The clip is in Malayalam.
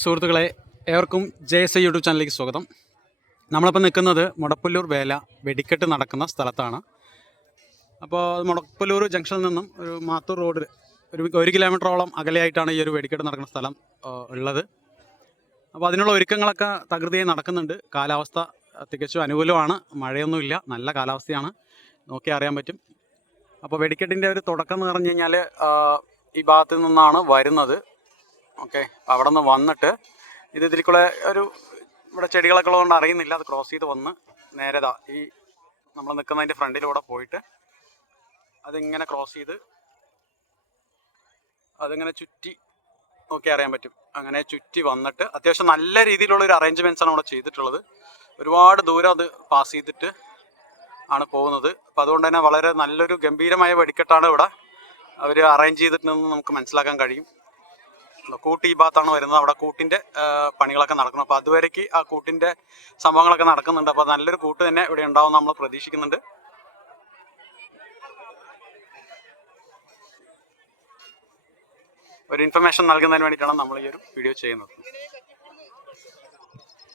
സുഹൃത്തുക്കളെ ഏവർക്കും ജെ എസ് ഐ യൂട്യൂബ് ചാനലിലേക്ക് സ്വാഗതം. നമ്മളിപ്പോൾ നിൽക്കുന്നത് മുടപ്പല്ലൂർ വേല വെടിക്കെട്ട് നടക്കുന്ന സ്ഥലത്താണ്. അപ്പോൾ മുടപ്പല്ലൂർ ജംഗ്ഷനിൽ നിന്നും ഒരു മാത്തൂർ റോഡിൽ ഒരു ഒരു കിലോമീറ്ററോളം അകലെയായിട്ടാണ് ഈ ഒരു വെടിക്കെട്ട് നടക്കുന്ന സ്ഥലം ഉള്ളത്. അപ്പോൾ അതിനുള്ള ഒരുക്കങ്ങളൊക്കെ തകൃതിയായി നടക്കുന്നുണ്ട്. കാലാവസ്ഥ തികച്ചും അനുകൂലമാണ്. മഴയൊന്നുമില്ല. നല്ല കാലാവസ്ഥയാണ്. നോക്കി അറിയാൻ പറ്റും. അപ്പോൾ വെടിക്കെട്ടിന്റെ ഒരു തുടക്കം എന്ന് പറഞ്ഞു കഴിഞ്ഞാൽ ഈ ഭാഗത്തു നിന്നാണ് വരുന്നത്. ഓക്കെ. അവിടെ നിന്ന് വന്നിട്ട് ഇത് കൂടെ ഒരു ഇവിടെ ചെടികളൊക്കെ ഉള്ളതുകൊണ്ട് അറിയുന്നില്ല. അത് ക്രോസ് ചെയ്ത് വന്ന് നേരെ ദാ ഈ നമ്മൾ നിൽക്കുന്നതിന്റെ ഫ്രണ്ടിലൂടെ പോയിട്ട് അതിങ്ങനെ ക്രോസ് ചെയ്ത് അതിങ്ങനെ ചുറ്റി നോക്കി അറിയാൻ പറ്റും. അങ്ങനെ ചുറ്റി വന്നിട്ട് അത്യാവശ്യം നല്ല രീതിയിലുള്ള ഒരു അറേഞ്ച്മെന്റ്സ് ആണ് അവിടെ ചെയ്തിട്ടുള്ളത്. ഒരുപാട് ദൂരം അത് പാസ് ചെയ്തിട്ട് ആണ് പോകുന്നത്. അപ്പം അതുകൊണ്ട് തന്നെ വളരെ നല്ലൊരു ഗംഭീരമായ വെടിക്കെട്ടാണ് ഇവിടെ. അവർ അറേഞ്ച് ചെയ്തിട്ടുണ്ടെന്ന് നമുക്ക് മനസ്സിലാക്കാൻ കഴിയും. കൂട്ടി ഈ ഭാഗത്താണ് വരുന്നത്. അവിടെ കൂട്ടിന്റെ പണികളൊക്കെ നടക്കുന്നു. അപ്പോൾ അതുവരേക്ക് ആ കൂട്ടിന്റെ സംഭവങ്ങളൊക്കെ നടക്കുന്നുണ്ട്. അപ്പോൾ നല്ലൊരു കൂട്ട് തന്നെ ഇവിടെ ഉണ്ടാവും നമ്മൾ പ്രതീക്ഷിക്കുന്നുണ്ട്. ഒരു ഇൻഫർമേഷൻ നൽകുന്നതിന് വേണ്ടിയിട്ടാണ് നമ്മൾ ഈ ഒരു വീഡിയോ ചെയ്യുന്നത്.